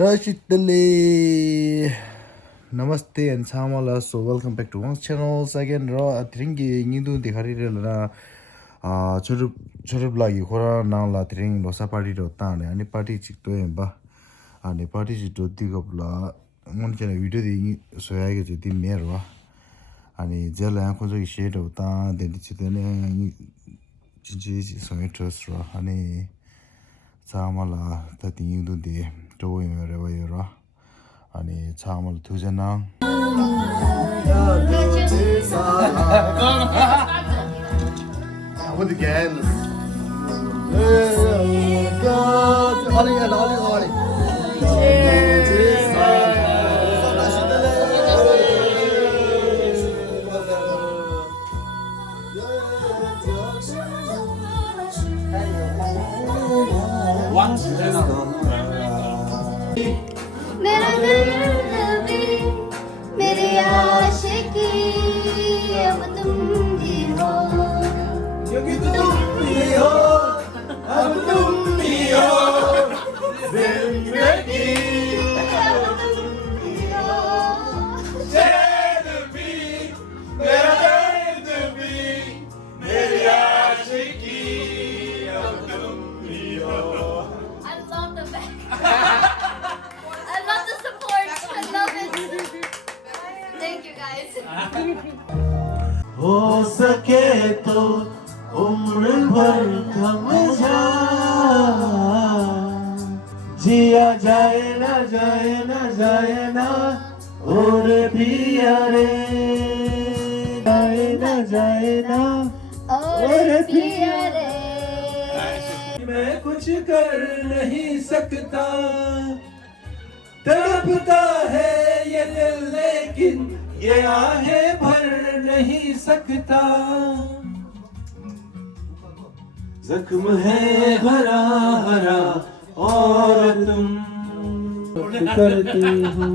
Tashitale. Namaste and Samala. So welcome back to one's channels again. Raw Tringi Nidu the Harira Churubla Hora now la Tring Losa party to Tan and a party chick to Emba and a party to Tigopla. One can video the Soyag to the Mera and a Jella Kozo shade of Tan, then it's the Chichi so interest and Samala that you do the doing wherever you are. And Samal Tuzana. With the girls. मेरा दर्द भी मेरी आशिकी अब तुम भी हो अब तुम भी हो जिंदगी अब तुम भी हो चैन भी मेरा दर्द भी मेरी आशिकी अब तुम भी हो I love the back I love the support I love it thank you guys हो सके तो उम्र भर थम जा जिया जाए ना जाए ना जाए ना और भी अरे जाए ना जाए ना और प्यारे मैं कुछ कर नहीं सकता तड़पता है ये दिल लेकिन ये आहें भर नहीं सकता जख्म है हरा हरा और तुम करती हूँ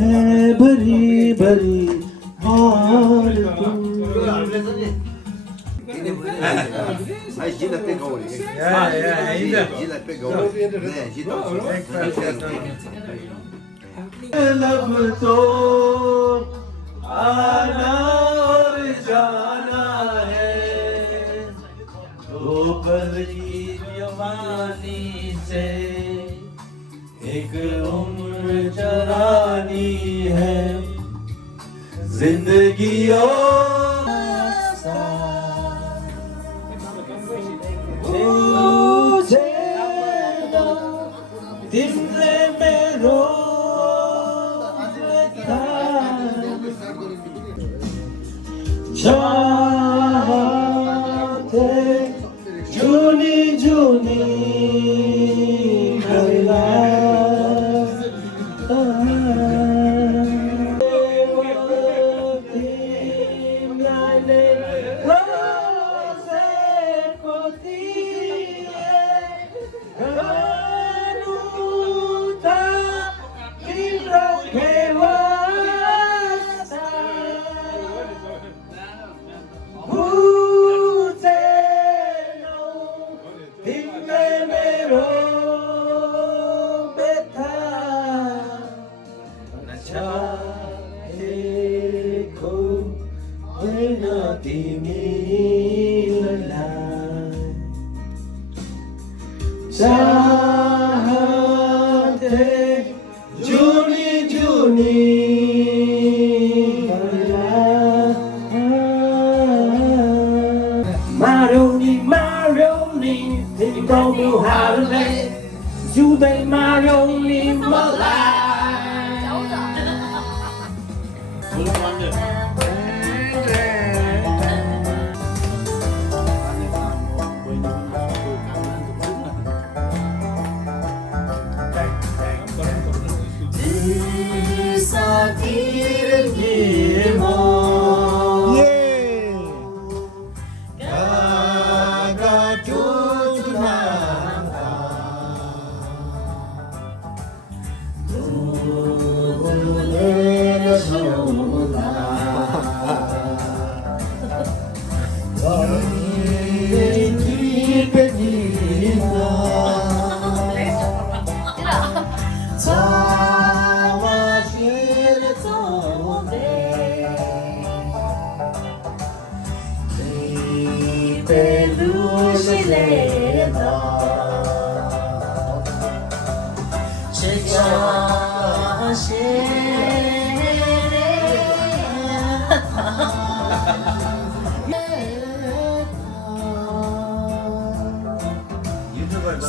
है भरी भरी और तुम लब तो आना और जाना है दो पल की जवानी से एक उम्र चरानी है जिंदगी दिल में रो चाहते जूनी जूनी भला चाहते जूनी जूनी Maroni, they don't know how to lay. Do they Maroni my life?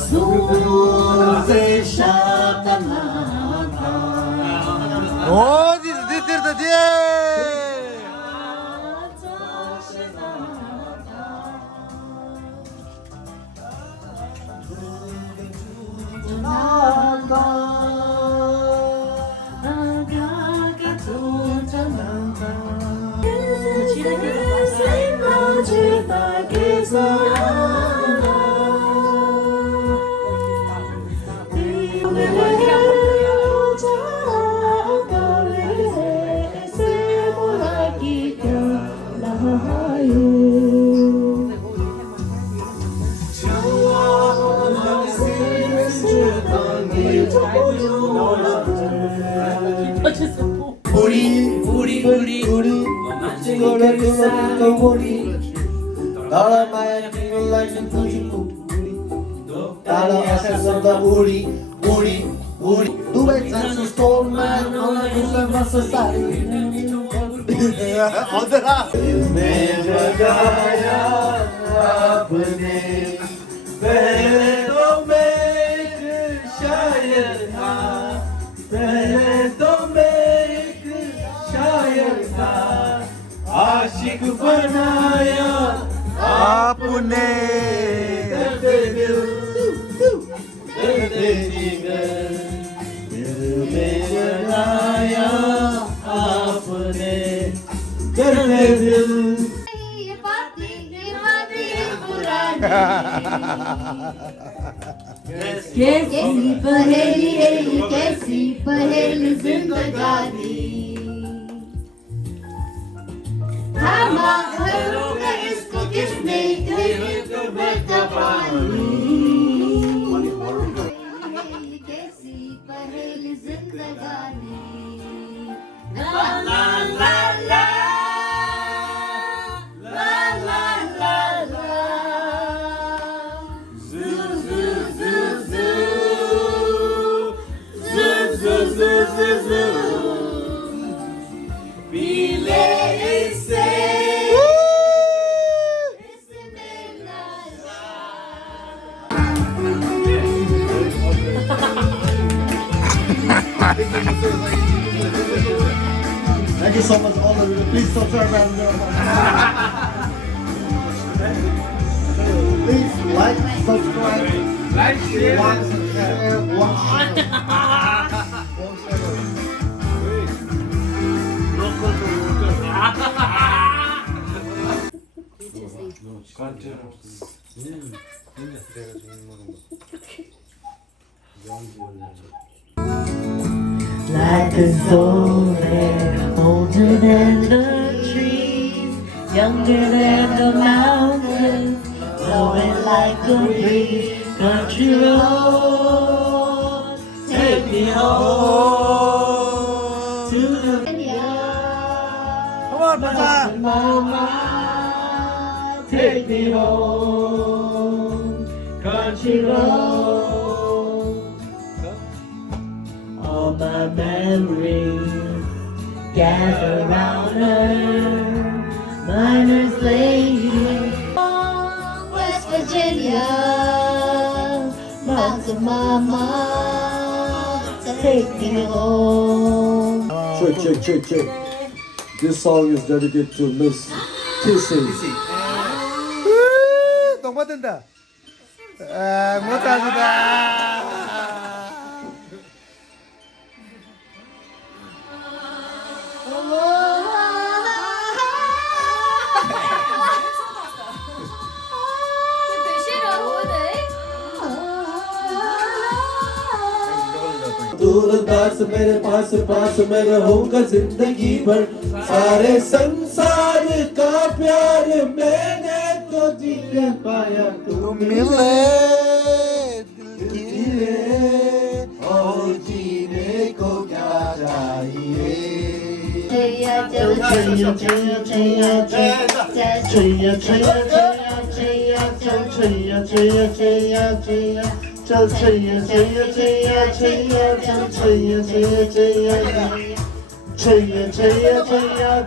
सूरज शातलाता 오, 디디디디디. आशिक बनाया आपने दर्द जिगर दिल में जगाया आपने दर्द दिल ये बातें पुरानी कैसी पहेली जिंदगानी हमारा इसको किसने कैसी पहेली जिंदगानी ला ला ला ला ला ला ला ला zoo zoo zoo zoo zoo zoo zoo zoo पीले से Thank you so much, all of you. Please subscribe and please like, subscribe, share, one Like a soul older than the trees, younger than the mountains, blowing like a breeze. Country road, take me home to the Come on, Papa. mama. Take me home, country road. All my memories gather round her, miner's lady. West Virginia, Mountain Mama, take me home. check. This song is dedicated to Miss Kissy. 똥 맞는다. 못하다. दूरदास मेरे पास में रहूंगा जिंदगी भर सारे संसार का प्यार मैंने तो जी पाया तू मिले मिले और जीने को क्या चाहिए चल छैया छैया छैया छैया चल छैया छैया छैया छैया छैया छैया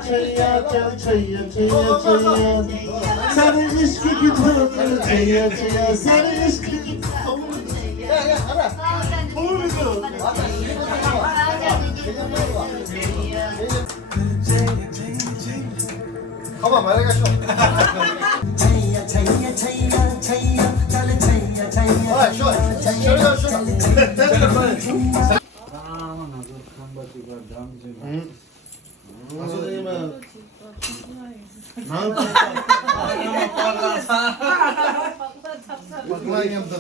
छैया चल छैया छैया छैया सारे इश्क की धड़कन छैया छैया सारे इश्क की 봐봐 말해가 쇼. 아 쇼. 쇼.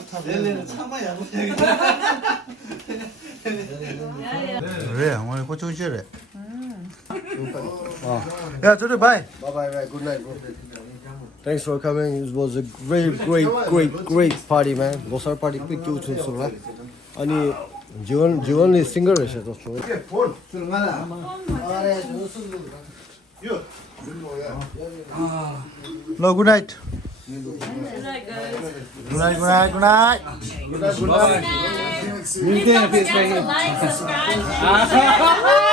선생님은 그래 오늘 고추 싫어. 야 저리 바이. Bye bye, good night, bro. Thanks for coming. It was a great party, man. Losar party quick to Sulsula. Ani Jiwan is singer. 볼 쓰는 거나. 유. No good night. Good night, good night. Please don't forget to like, subscribe, share.